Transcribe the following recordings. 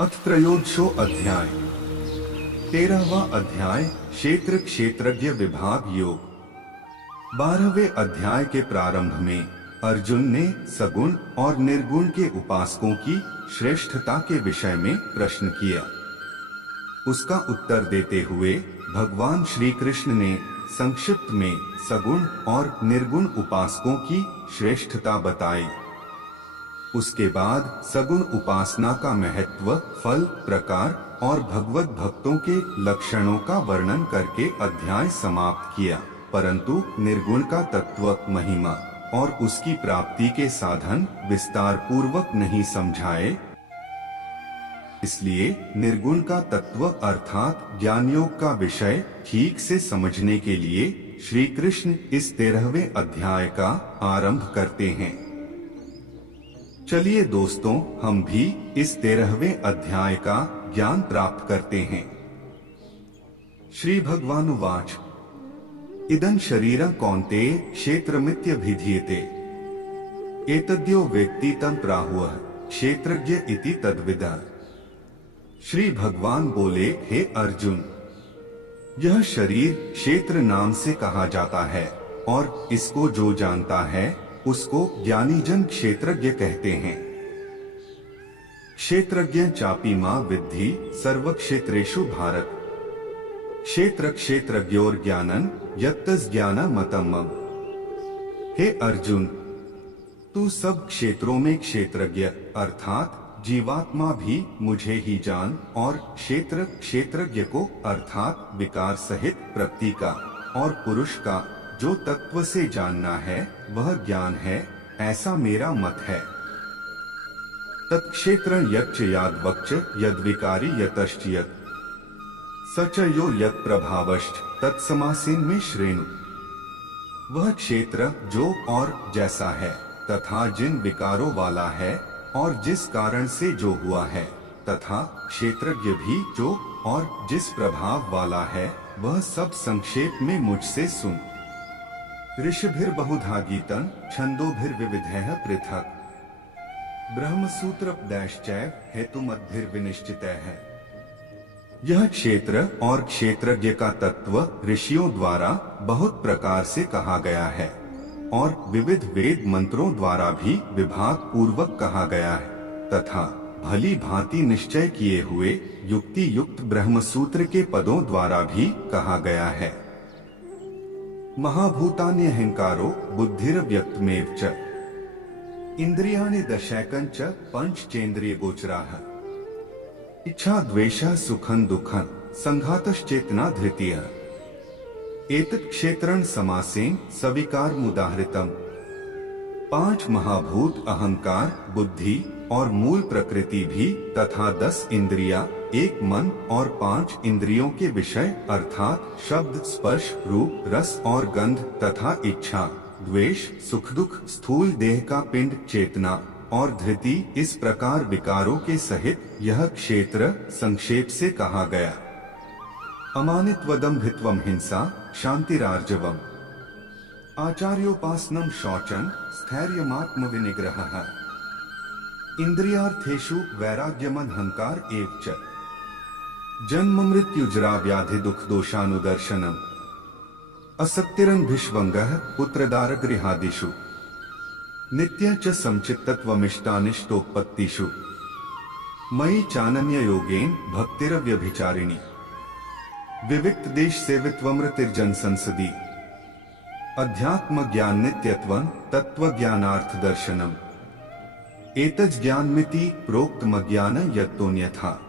अथ त्रयोदशो अध्याय। 13वां अध्याय क्षेत्र क्षेत्रज्ञ विभाग योग। 12वें अध्याय के प्रारंभ में अर्जुन ने सगुण और निर्गुण के उपासकों की श्रेष्ठता के विषय में प्रश्न किया। उसका उत्तर देते हुए भगवान श्री कृष्ण ने संक्षिप्त में सगुण और निर्गुण उपासकों की श्रेष्ठता बताई। उसके बाद सगुण उपासना का महत्व, फल, प्रकार और भगवत भक्तों के लक्षणों का वर्णन करके अध्याय समाप्त किया, परंतु निर्गुण का तत्व, महिमा और उसकी प्राप्ति के साधन विस्तार पूर्वक नहीं समझाए। इसलिए निर्गुण का तत्व अर्थात ज्ञान योग का विषय ठीक से समझने के लिए श्री कृष्ण इस 13वें अध्याय का आरंभ करते हैं। चलिए दोस्तों, हम भी इस 13वें अध्याय का ज्ञान प्राप्त करते हैं। श्री भगवानुवाच इदं शरीरं कौन्तेय क्षेत्रमित्यभिधीयते एतद्यो वेत्ति तं प्राहुः क्षेत्रज्ञ इति तद्विदः। श्री भगवान बोले, हे अर्जुन, यह शरीर क्षेत्र नाम से कहा जाता है और इसको जो जानता है उसको ज्ञानी जन क्षेत्रज्ञ कहते हैं। क्षेत्रज्ञ चापी मां विद्धि सर्व क्षेत्रेषु भारत क्षेत्र क्षेत्रज्ञोर ज्ञानन यत्तस् ज्ञानमतं मम। हे अर्जुन, तू सब क्षेत्रों में क्षेत्रज्ञ अर्थात जीवात्मा भी मुझे ही जान और क्षेत्र क्षेत्रज्ञ को अर्थात विकार सहित प्रकृति का और पुरुष का जो तत्व से जानना है वह ज्ञान है, ऐसा मेरा मत है। तत्क्षेत्रं यच्च यादवक्च यद्विकारी यतश्च यत् सच यो यत् प्रभावश्च तत्समासीन में श्रेणु। वह क्षेत्र जो और जैसा है तथा जिन विकारों वाला है और जिस कारण से जो हुआ है, तथा क्षेत्रज्ञ भी जो और जिस प्रभाव वाला है, वह सब संक्षेप में मुझसे सुन। ऋषिभिर्बहुधा गीतं छन्दोभिर्विविधैः पृथक् ब्रह्मसूत्रोपदेशैश्च हेतुमद्भिर्विनिश्चितैः। यह क्षेत्र और क्षेत्रज्ञ का तत्व ऋषियों द्वारा बहुत प्रकार से कहा गया है और विविध वेद मंत्रों द्वारा भी विभाग पूर्वक कहा गया है तथा भली भांति निश्चय किए हुए युक्ति युक्त ब्रह्मसूत्र के पदों द्वारा भी कहा गया है। महाभूतान्यहंकारो बुद्धिर्व्यक्तमेव च इंद्रियाणि दशैकञ्च पंचचेन्द्रिय गोचराः इच्छा द्वेषः सुखं दुःखं संघातश्चेतना धृतिः एतत् क्षेत्रं समासेन सविकार मुदाहृतम्। 5 महाभूत अहंकार, बुद्धि और मूल प्रकृति भी तथा 10 इंद्रियां, 1 मन और 5 इंद्रियों के विषय अर्थात शब्द, स्पर्श, रूप, रस और गंध तथा इच्छा, द्वेष, सुख दुख, स्थूल देह का पिंड, चेतना और धृति, इस प्रकार विकारों के सहित यह क्षेत्र संक्षेप से कहा गया। अमानित्वदम्भित्वम हिंसा शांतिरार्जवम आचार्योपासनम शौचम स्थैर्यमात्म विनिग्रहः इंद्रियार्थेषु वैराग्यमहंकार एव च जन्म मृत्युजरा व्याधि दुख दोषानुदर्शनम असक्तिरन्भिष्वंगः पुत्रदारगृहादिषु नित्य च समचित्तत्वमिष्टानिष्टोत्पत्तिषु मयि चानन्य योगेन भक्तिरव्यभिचारिणी विविक्त देश सेवित्वमृतिर्जन संसदी अध्यात्म ज्ञान नित्यत्वं तत्व ज्ञानार्थ दर्शनम एतज् ज्ञानमिति प्रोक्तमज्ञान यत्तोन्यथा।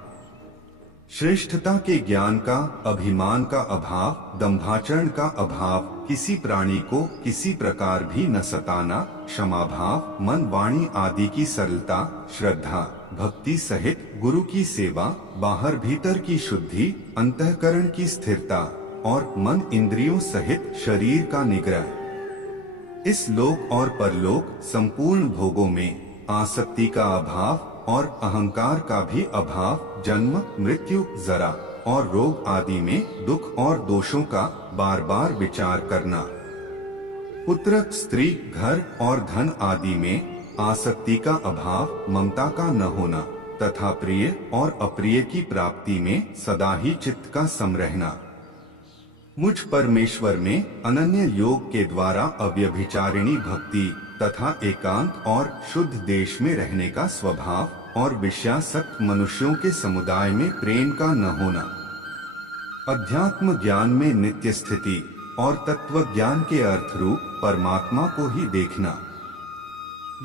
श्रेष्ठता के ज्ञान का, अभिमान का अभाव, दंभाचरण का अभाव, किसी प्राणी को किसी प्रकार भी न सताना, क्षमाभाव, मन वाणी आदि की सरलता, श्रद्धा भक्ति सहित गुरु की सेवा, बाहर भीतर की शुद्धि, अंतःकरण की स्थिरता और मन इंद्रियों सहित शरीर का निग्रह, इस लोक और परलोक संपूर्ण भोगों में आसक्ति का अभाव और अहंकार का भी अभाव, जन्म मृत्यु जरा और रोग आदि में दुख और दोषों का बार बार विचार करना, पुत्र स्त्री घर और धन आदि में आसक्ति का अभाव, ममता का न होना तथा प्रिय और अप्रिय की प्राप्ति में सदा ही चित्त का सम रहना। मुझ परमेश्वर में अनन्य योग के द्वारा अव्यभिचारिणी भक्ति तथा एकांत और शुद्ध देश में रहने का स्वभाव और विषयासक्त मनुष्यों के समुदाय में प्रेम का न होना। अध्यात्म ज्ञान में नित्य स्थिति और तत्व ज्ञान के अर्थ रूप परमात्मा को ही देखना,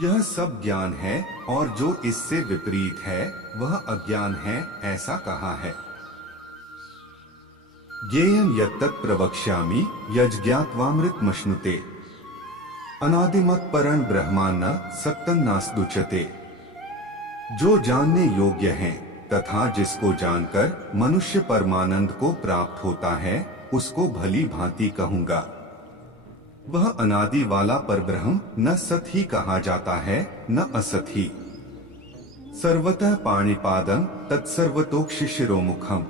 यह सब ज्ञान है, और जो इससे विपरीत है वह अज्ञान है, ऐसा कहा है। ज्ञेयं यत्तत् प्रवक्ष्यामि यज्ज्ञात्वामृतमश्नुते अनादिमत परं ब्रह्मा न सत्तन्नास्दुच्यते। जो जानने योग्य है तथा जिसको जानकर मनुष्य परमानंद को प्राप्त होता है, उसको भली भांति कहूंगा। वह अनादि वाला परब्रह्म न सत ही कहा जाता है न असत ही। सर्वतः पाणिपादं तत्सर्वतोक्षिशिरोमुखम्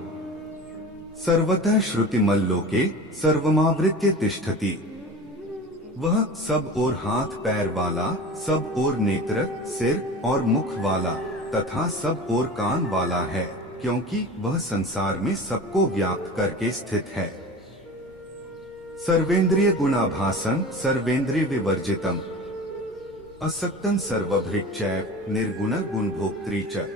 सर्वतः श्रुतिमल्लोके सर्वमावृत्य तिष्ठति। वह सब ओर हाथ पैर वाला, सब ओर नेत्र, सिर और मुख वाला तथा सब ओर कान वाला है, क्योंकि वह संसार में सबको व्याप्त करके स्थित है। सर्वेंद्रिय गुणाभासन सर्वेंद्रिय विवर्जितम असक्तन सर्वभृक्षैव निर्गुण गुण भोक्त्री च।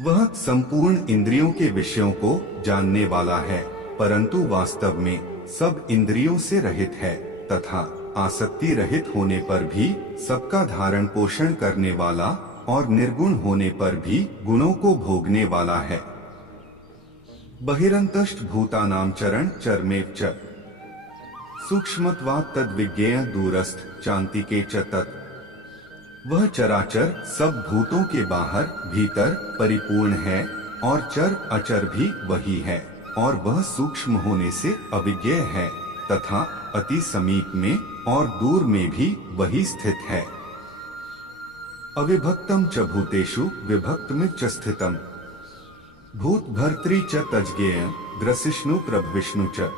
वह संपूर्ण इंद्रियों के विषयों को जानने वाला है, परंतु वास्तव में सब इंद्रियों से रहित है तथा आसक्ति रहित होने पर भी सबका धारण पोषण करने वाला और निर्गुण होने पर भी गुणों को भोगने वाला है। बहिरंतश्च भूतानां चरण चरमेव च सूक्ष्मत्वात् तद्विज्ञेय दूरस्थ चान्तिके च तत्। वह चराचर सब भूतों के बाहर भीतर परिपूर्ण है, और चर अचर भी वही है, और वह सूक्ष्म होने से अविज्ञेय है तथा अति समीप में और दूर में भी वही स्थित है। अविभक्तम च भूतेषु विभक्तमिव च स्थितम भूत भर्तृ च तज्ज्ञेय ग्रसिष्णु प्रभविष्णु च।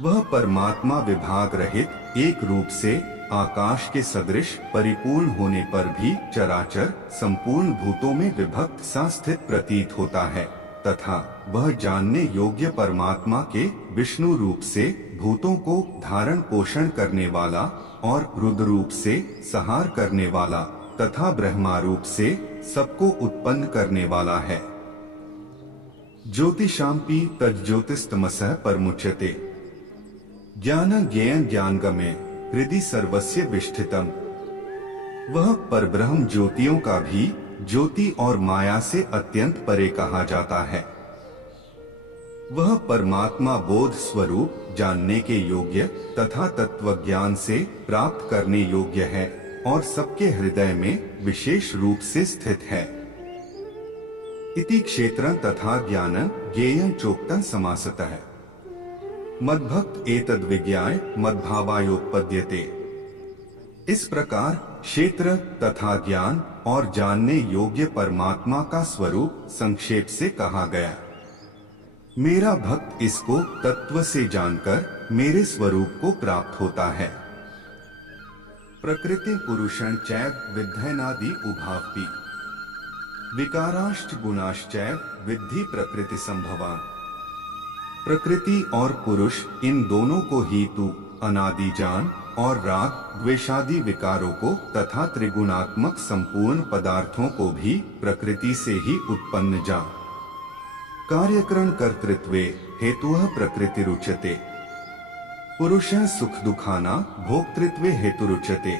वह परमात्मा विभाग रहित एक रूप से आकाश के सदृश परिपूर्ण होने पर भी चराचर संपूर्ण भूतों में विभक्त सा स्थित प्रतीत होता है, तथा वह जानने योग्य परमात्मा के विष्णु रूप से भूतों को धारण पोषण करने वाला और रुद्र रूप से संहार करने वाला तथा ब्रह्मा रूप से सबको उत्पन्न करने वाला है। ज्योतिषांपि तज्ज्योतिस्तमसः परमुच्यते ज्ञानं ज्ञेयं ज्ञानगम्य हृदि सर्वस्य विष्ठितम्। वह परब्रह्म ज्योतियों का भी ज्योति और माया से अत्यंत परे कहा जाता है। वह परमात्मा बोध स्वरूप जानने के योग्य तथा तत्व ज्ञान से प्राप्त करने योग्य है और सबके हृदय में विशेष रूप से स्थित है। इति क्षेत्रं तथा ज्ञानं ज्ञेयं चोक्तं समासतः मद्भक्त एतद् विज्ञाय मद्भावायोपपद्यते। इस प्रकार क्षेत्र तथा ज्ञान और जानने योग्य परमात्मा का स्वरूप संक्षेप से कहा गया। मेरा भक्त इसको तत्व से जानकर मेरे स्वरूप को प्राप्त होता है। प्रकृति पुरुषं चैव विद्धयनादि उभावपि विकाराश्च गुणाश्चैव विद्धि प्रकृति संभवान्। प्रकृति और पुरुष इन दोनों को ही तू अनादि जान और राग द्वेषादि विकारों को तथा त्रिगुणात्मक संपूर्ण पदार्थों को भी प्रकृति से ही उत्पन्न जान। कार्यकरण कर्तृत्वे हेतुः प्रकृतिरुच्यते पुरुषः सुख दुखाना भोक्तृत्वे हेतुरुच्यते।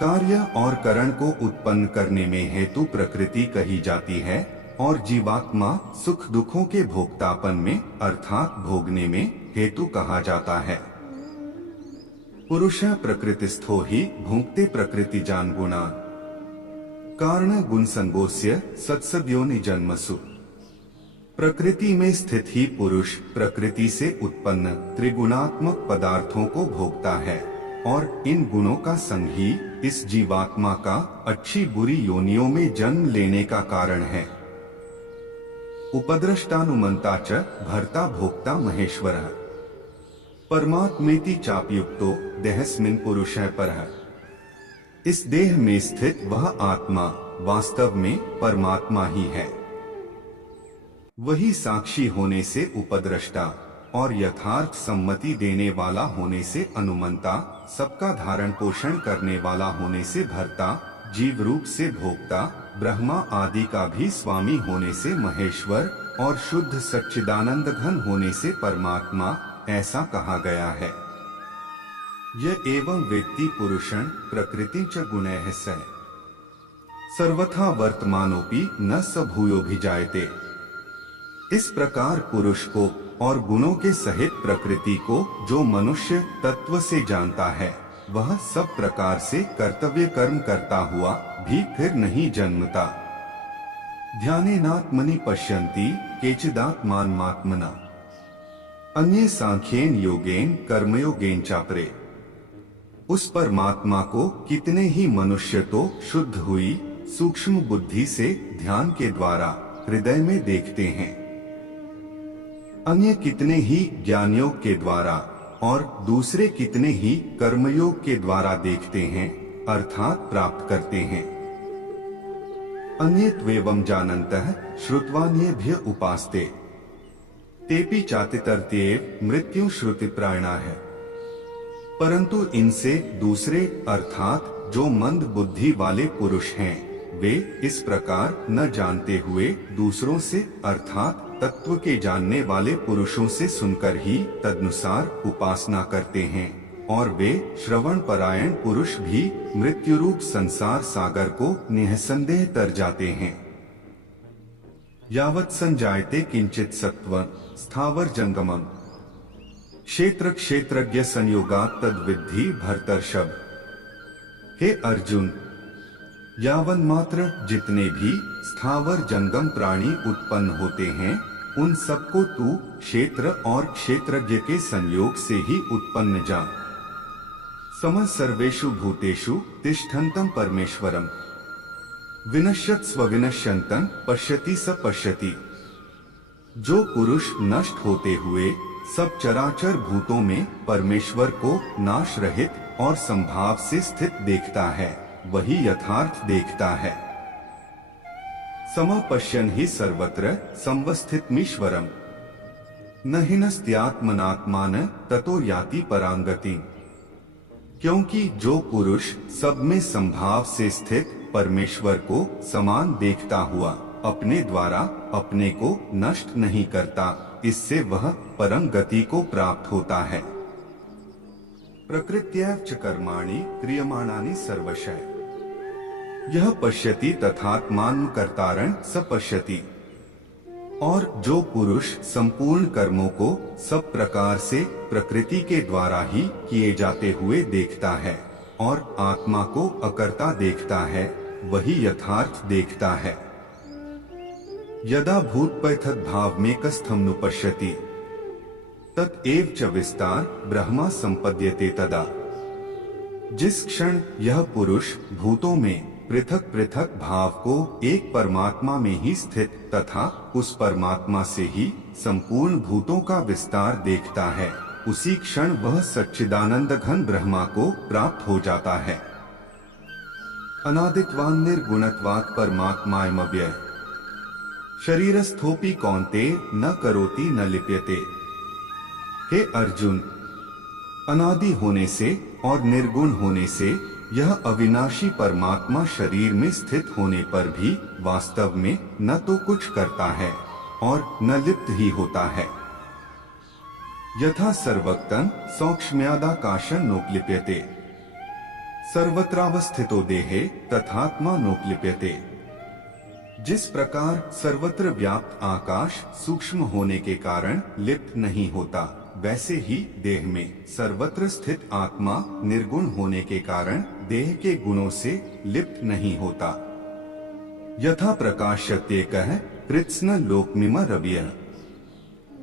कार्य और करण को उत्पन्न करने में हेतु प्रकृति कही जाती है और जीवात्मा सुख दुखों के भोक्तापन में अर्थात भोगने में हेतु कहा जाता है। पुरुषः प्रकृतिस्थो ही भुंक्ते प्रकृति जान गुणान् कारण गुण संगोस्य सत्सद्योनि जन्मसु। प्रकृति में स्थित ही पुरुष प्रकृति से उत्पन्न त्रिगुणात्मक पदार्थों को भोगता है और इन गुणों का संग ही इस जीवात्मा का अच्छी बुरी योनियों में जन्म लेने का कारण है। उपद्रष्टानुमंता च भर्ता भोक्ता महेश्वरः परमात्मेति चापयुक्तो देहस्मिन् पुरुषः परः। इस देह में स्थित वह आत्मा वास्तव में परमात्मा ही है। वही साक्षी होने से उपद्रष्टा और यथार्थ सम्मति देने वाला होने से अनुमंता, सबका धारण पोषण करने वाला होने से भर्ता, जीव रूप से भोक्ता, ब्रह्मा आदि का भी स्वामी होने से महेश्वर और शुद्ध सच्चिदानंद घन होने से परमात्मा ऐसा कहा गया है। यह एवं व्यक्ति पुरुषं प्रकृति च गुणैः सह सर्वथा वर्तमानोपि न स भूयोभिजायते। इस प्रकार पुरुष को और गुणों के सहित प्रकृति को जो मनुष्य तत्व से जानता है, वह सब प्रकार से कर्तव्य कर्म करता हुआ भी फिर नहीं जन्मता। ध्यानेनात्मनि पश्यन्ति केचिदात्मानमात्मना अन्ये सांख्येन योगेन कर्मयोगेन चापरे। उस परमात्मा को कितने ही मनुष्य तो शुद्ध हुई सूक्ष्म बुद्धि से ध्यान के द्वारा हृदय में देखते हैं, अन्य कितने ही ज्ञानयोग के द्वारा और दूसरे कितने ही कर्मयोग के द्वारा देखते हैं अर्थात प्राप्त करते हैं। अन्यत्वेवं जानन्तः श्रुत्वान्येभ्य उपास्ते तेपि चातितर्त्येव मृत्यु श्रुति प्रायणा है। परंतु इनसे दूसरे अर्थात जो मंद बुद्धि वाले पुरुष हैं, वे इस प्रकार न जानते हुए दूसरों से अर्थात तत्व के जानने वाले पुरुषों से सुनकर ही तदनुसार उपासना करते हैं, और वे श्रवण परायण पुरुष भी मृत्यु रूप संसार सागर को निःसंदेह तर जाते हैं। यावत् संजायते किंचित सत्त्वं स्थावर जंगमम् क्षेत्र क्षेत्रज्ञ संयोगात् तद्विद्धि भरतर्षभ। हे अर्जुन, यावन मात्र जितने भी स्थावर जंगम प्राणी उत्पन्न होते हैं, उन सबको तू क्षेत्र और क्षेत्रज्ञ के संयोग से ही उत्पन्न जान। समः सर्वेषु भूतेषु तिष्ठन्तं परमेश्वरम् विनश्यत् स्वविनश्यन्तं पश्यति स पश्यति। जो पुरुष नष्ट होते हुए सब चराचर भूतों में परमेश्वर को नाश रहित और संभाव से स्थित देखता है, वही यथार्थ देखता है। समपश्यन् हि सर्वत्र संवस्थितमीश्वरम् न हिनस्त्यात्मनात्मान ततो याति परांगति। क्योंकि जो पुरुष सब में संभाव से स्थित परमेश्वर को समान देखता हुआ अपने द्वारा अपने को नष्ट नहीं करता, इससे वह परम गति को प्राप्त होता है। प्रकृत्यैव च कर्माणि क्रियमाणानि सर्वशः यह पश्यति तथात्मान कर्तारं स पश्यति। और जो पुरुष संपूर्ण कर्मों को सब प्रकार से प्रकृति के द्वारा ही किए जाते हुए देखता है और आत्मा को अकर्ता देखता है, वही यथार्थ देखता है। यदा भूतपैथद भावमेकस्थं नुपश्यति ततएव च विस्तार ब्रह्मा संपद्यते तदा। जिस क्षण यह पुरुष भूतों में पृथक पृथक भाव को एक परमात्मा में ही स्थित तथा उस परमात्मा से ही संपूर्ण भूतों का विस्तार देखता है, उसी क्षण वह सच्चिदानंद घन ब्रह्मा को प्राप्त हो जाता है। अनादित्वान् निर्गुणत्वात् परमात्मायमव्यय शरीरस्थोपि कौन्तेय न करोति न लिप्यते। हे अर्जुन, अनादि होने से और निर्गुण होने से यह अविनाशी परमात्मा शरीर में स्थित होने पर भी वास्तव में न तो कुछ करता है और न लिप्त ही होता है। यथा सर्वक्तं सौक्ष्म्यादाकाशं नोपलिप्यते सर्वत्रावस्थितो देहे तथात्मा नोपलिप्यते। जिस प्रकार सर्वत्र व्याप्त आकाश सूक्ष्म होने के कारण लिप्त नहीं होता, वैसे ही देह में सर्वत्र स्थित आत्मा निर्गुण होने के कारण देह के गुणों से लिप्त नहीं होता। यथा प्रकाशत्येकः कृत्स्न लोकमिमं रविः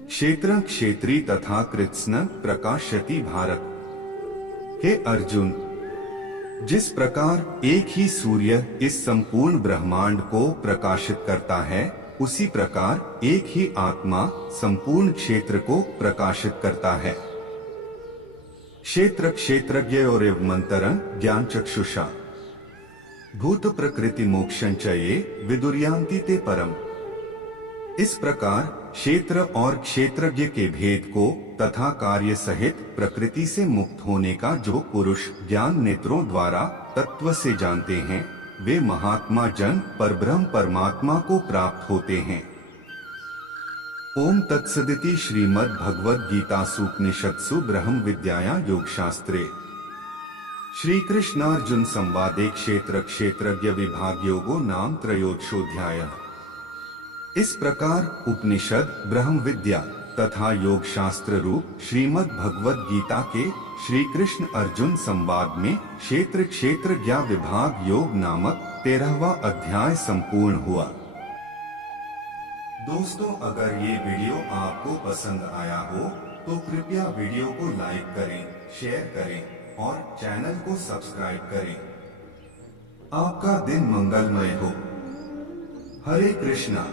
क्षेत्रं क्षेत्री तथा कृत्स्न प्रकाशयति भारत। हे अर्जुन, जिस प्रकार एक ही सूर्य इस संपूर्ण ब्रह्मांड को प्रकाशित करता है, उसी प्रकार एक ही आत्मा संपूर्ण क्षेत्र को प्रकाशित करता है। क्षेत्र क्षेत्रज्ञयोरेव मंतरं ज्ञान चक्षुषा भूत प्रकृति मोक्षंचये विदुर्यांति ते परम। इस प्रकार क्षेत्र और क्षेत्रज्ञ के भेद को तथा कार्य सहित प्रकृति से मुक्त होने का जो पुरुष ज्ञान नेत्रों द्वारा तत्व से जानते हैं, वे महात्मा जन परब्रह्म परमात्मा को प्राप्त होते हैं। ओम तत्सदिति श्रीमद् भगवद गीतासूपनिषत्सु ब्रह्म विद्यायां योगशास्त्रे श्री कृष्णार्जुन संवादे क्षेत्र क्षेत्रज्ञ विभाग योगो नाम त्रयोदशोऽध्यायः। इस प्रकार उपनिषद ब्रह्म विद्या तथा योग शास्त्र रूप श्रीमद् भगवद गीता के श्री कृष्ण अर्जुन संवाद में क्षेत्र क्षेत्रज्ञ विभाग योग नामक 13वां अध्याय संपूर्ण हुआ। दोस्तों, अगर ये वीडियो आपको पसंद आया हो तो कृपया वीडियो को लाइक करें, शेयर करें और चैनल को सब्सक्राइब करें। आपका दिन मंगलमय हो। हरे कृष्णा।